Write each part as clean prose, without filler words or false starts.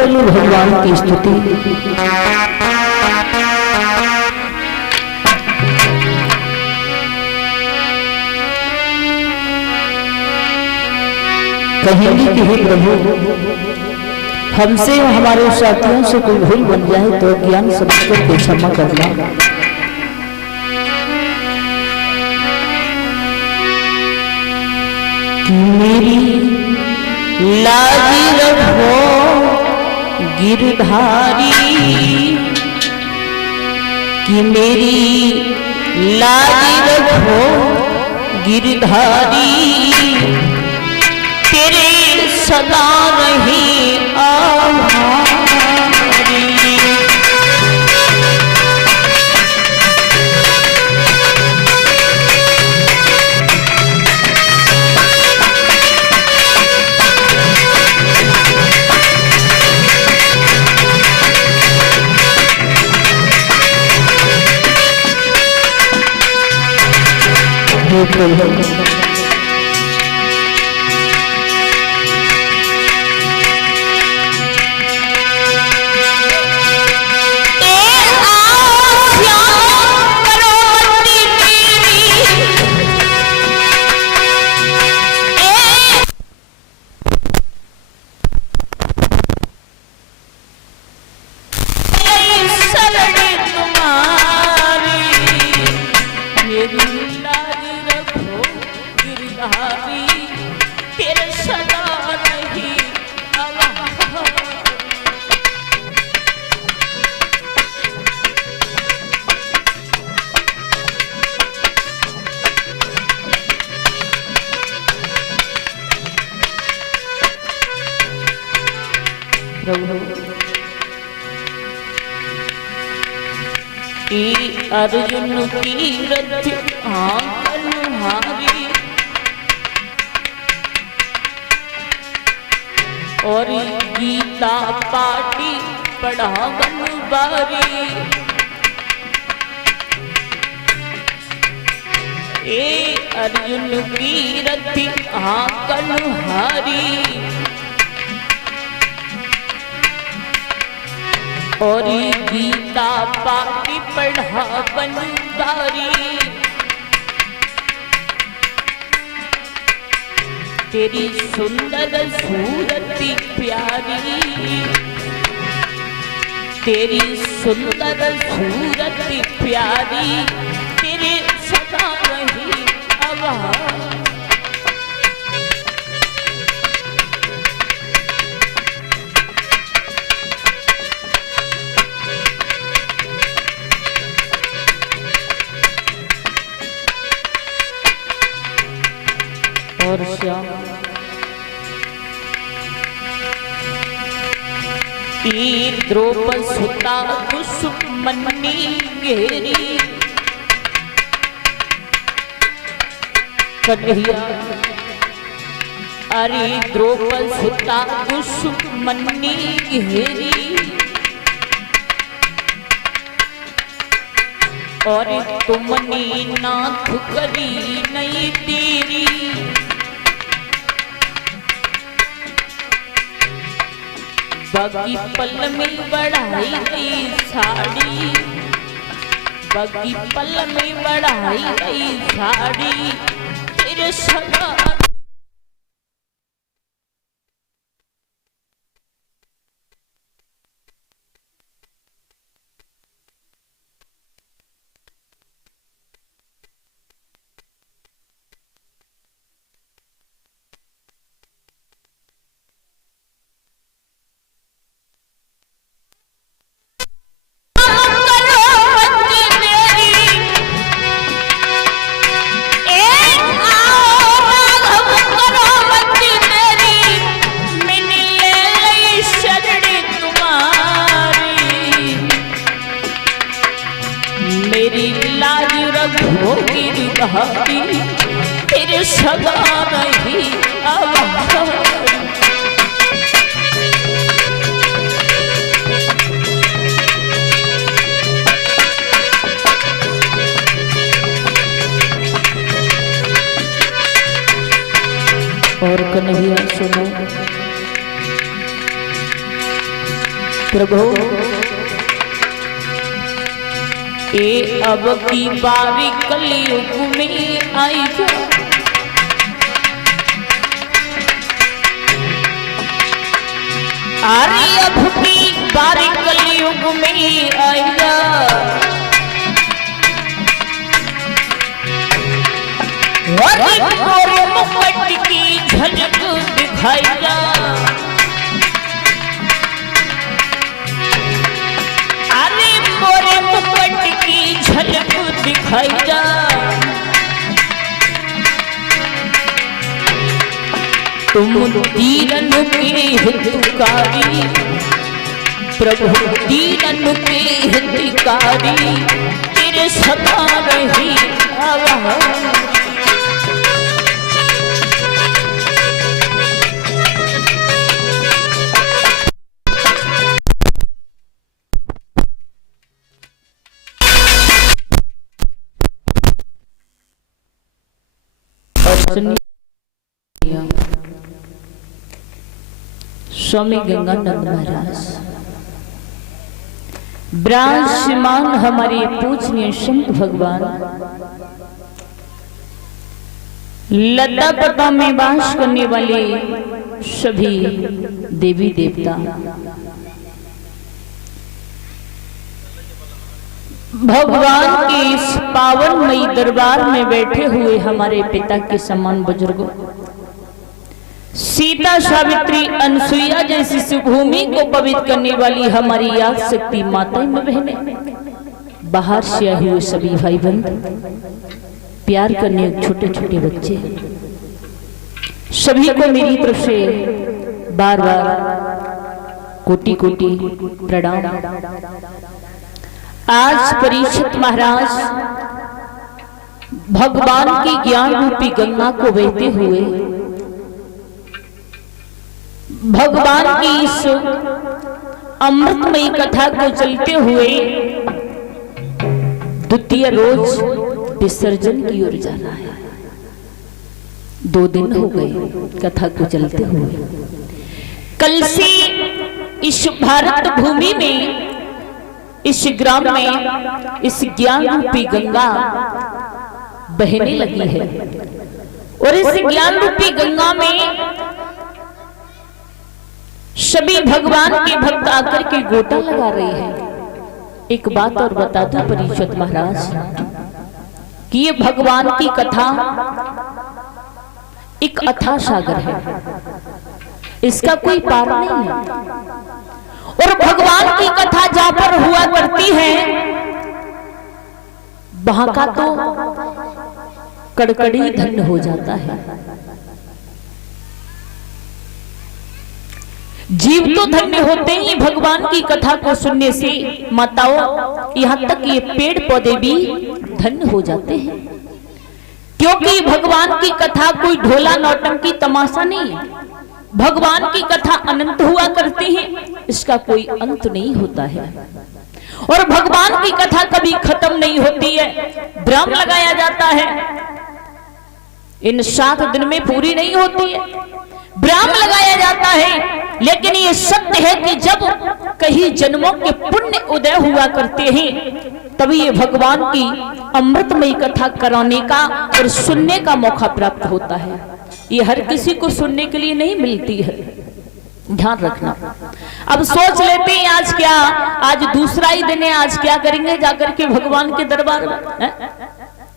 पहले भगवान की स्तुति। कहेंगे कि हे प्रभु, हमसे हमारे साथियों से कोई भूल बन जाए तो ज्ञान समझकर के क्षमा करना। मेरी लाज रखो गिरधारी, कि मेरी लाज रखो गिरधारी, तेरे सदा रही आभारी। हे प्रभु, अर्जुन की रथ आंगन हारी, और गीता पाठी पढ़ावन बारी। ए अर्जुन की रथ आंगन हारी, और गीता पाठी पढ़ावन बारी। तेरी सुंदर सूरती प्यारी, तेरी सुंदर सूरती प्यारी, तेरे सदा रही आभारी। और श्याम द्रौपदी सुता दुश्मनी घेरी, कन्हैया अरे द्रौपदी सुता दुश्मनी घेरी, और तुमने नाथ करी नहीं तेरी। बगी पल में बढ़ाई गई साड़ी, बगी पल में बढ़ाई गई साड़ी, तेरे सदा। तेरे सदा रही आभारी। और कन्हैया सुनो, प्रभु ए अब की बारी कलयुग में आई जा, अरे अब की बारी कलयुग में आई जा, और मुकुट की झलक दिखाई जा, अरे मोरे मुकुट की झलक दिखाई जा, तुम दीनन के हितकारी, प्रभु दीनन के हितकारी, तेरे सदा रही आवाज़। स्वामी गंगानंद महाराज ब्राह्मण हमारे पूजनीय संत भगवान लता पता में वास करने वाले सभी देवी देवता, भगवान के इस पावनमयी दरबार में बैठे हुए हमारे पिता के समान बुजुर्गों, सीता सावित्री अनसुईया जैसी भूमि को पवित्र करने वाली हमारी याद शक्ति माताएं बहने, बाहर से आए हुए सभी भाई बंद, प्यार करने छोटे छोटे बच्चे, सभी को मेरी तरफ से बार बार कोटि कोटि प्रणाम। आज परीक्षित महाराज भगवान की ज्ञान रूपी गंगा को बहते हुए भगवान की इस अमृतमयी कथा को चलते हुए द्वितीय रोज विसर्जन की ओर जा रहा है। 2 दिन हो गए कथा को चलते हुए। कल से इस भारत भूमि में, इस ग्राम में इस ज्ञान रूपी गंगा बहने लगी है और इस ज्ञान रूपी गंगा में सभी भगवान के भक्त आकर के गोता लगा रहे हैं। एक बात और बता दूं परीक्षित महाराज कि ये भगवान की कथा एक अथाह सागर है, इसका कोई पार नहीं है। और भगवान की कथा जहां पर हुआ करती है वहां का तो कड़कड़ी धन्य हो जाता है। जीव तो धन्य होते ही भगवान की कथा को सुनने से, माताओं यहाँ तक ये पेड़ पौधे भी धन्य हो जाते हैं, क्योंकि भगवान की कथा कोई ढोला नौटंकी तमाशा नहीं है। भगवान की कथा अनंत हुआ करती है, इसका कोई अंत नहीं होता है। और भगवान की कथा कभी खत्म नहीं होती है। ब्रह्म लगाया जाता है, इन 7 दिन में पूरी नहीं होती है। ब्रह्म लगाया जाता है, लेकिन ये सत्य है कि जब कहीं जन्मों के पुण्य उदय हुआ करते हैं तभी ये भगवान की अमृतमयी कथा कराने का और सुनने का मौका प्राप्त होता है। ये हर किसी को सुनने के लिए नहीं मिलती है, ध्यान रखना। अब सोच लेते हैं आज क्या, आज दूसरा ही दिन है, आज क्या करेंगे जाकर के भगवान के दरबार में,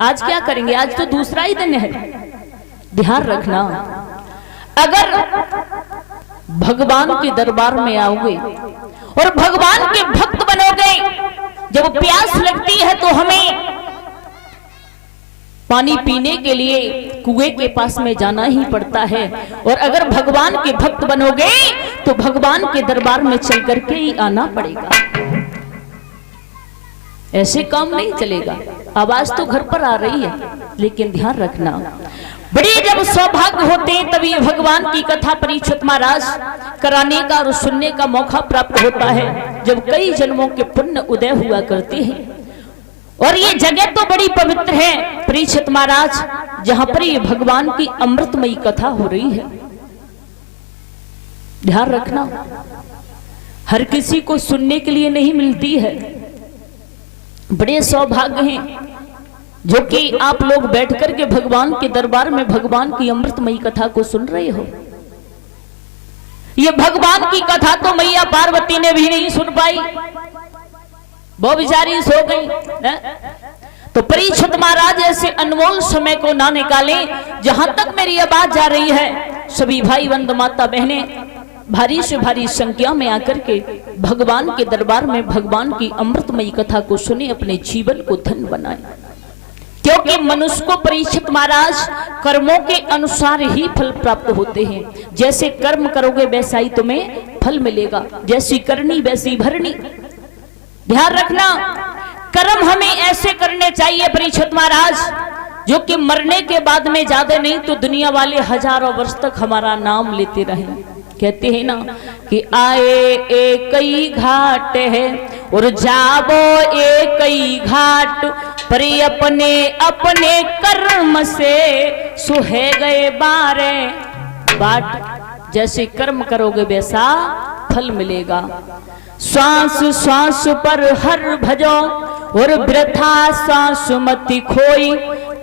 आज क्या करेंगे, आज तो दूसरा ही दिन है। ध्यान रखना, अगर भगवान के दरबार में आओगे और भगवान के भक्त बनोगे, जब प्यास लगती है तो हमें पानी पीने के लिए कुएं के पास में जाना ही पड़ता है। और अगर भगवान के भक्त बनोगे तो भगवान के दरबार में चल करके ही आना पड़ेगा, ऐसे काम नहीं चलेगा। आवाज तो घर पर आ रही है, लेकिन ध्यान रखना, बड़े जब सौभाग्य होते हैं तभी भगवान की कथा परीक्षित महाराज कराने का और सुनने का मौका प्राप्त होता है, जब कई जन्मों के पुण्य उदय हुआ करते हैं। और ये जगह तो बड़ी पवित्र है परीक्षित महाराज, जहां पर ये भगवान की अमृतमयी कथा हो रही है। ध्यान रखना, हर किसी को सुनने के लिए नहीं मिलती है। बड़े सौभाग्य हैं जो कि आप लोग बैठ कर के भगवान के दरबार में भगवान की अमृतमयी कथा को सुन रहे हो। ये भगवान की कथा तो मैया पार्वती ने भी नहीं सुन पाई, वो बेचारी सो गई। तो परीक्षित महाराज ऐसे अनमोल समय को ना निकाले। जहां तक मेरी आवाज जा रही है, सभी भाई बंद माता बहने भारी से भारी संख्या में आकर के भगवान के दरबार में भगवान की अमृतमयी कथा को सुने, अपने जीवन को धन्य बनाए। क्योंकि मनुष्य को परीक्षित महाराज कर्मों के अनुसार ही फल प्राप्त होते हैं। जैसे कर्म करोगे वैसा ही तुम्हें फल मिलेगा, जैसी करनी वैसी भरनी। ध्यान रखना, कर्म हमें ऐसे करने चाहिए परीक्षित महाराज जो कि मरने के बाद में ज्यादा नहीं तो दुनिया वाले हजारों वर्ष तक हमारा नाम लेते रहें। कहते हैं ना कि आए एक ही घाट है और जाबो एक ही घाट, पर अपने अपने कर्म से सुहे गए बारे बाट। जैसे कर्म करोगे वैसा फल मिलेगा। श्वास श्वास पर हर भजो और वृथा सांस मति खोई,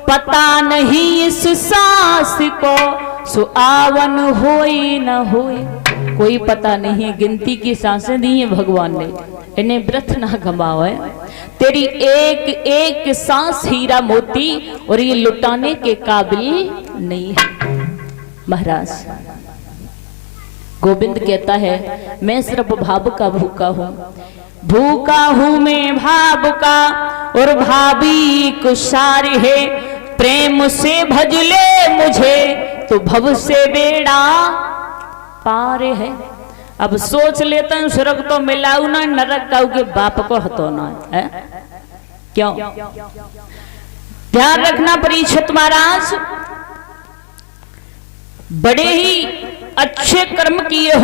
पता नहीं इस सांस को सुआवन होई न होई। कोई पता नहीं, गिनती की सांसें दी है भगवान ने, इन्हें व्यर्थ ना गंवाओ है। तेरी एक एक सांस हीरा मोती और ये लुटाने के काबिल नहीं है। महाराज गोविंद कहता है, मैं सिर्फ भाव का भूखा हूं, भूखा हूं मैं भाव का और भावी कुशार है। प्रेम से भज ले मुझे तो भव से बेड़ा पार है। अब सोच लेता हूं स्वर्ग तो मिलाऊ ना, नरक काऊ के बाप को हतो ना है। क्यों? ध्यान रखना परीक्षित महाराज, बड़े ही अच्छे कर्म किए हो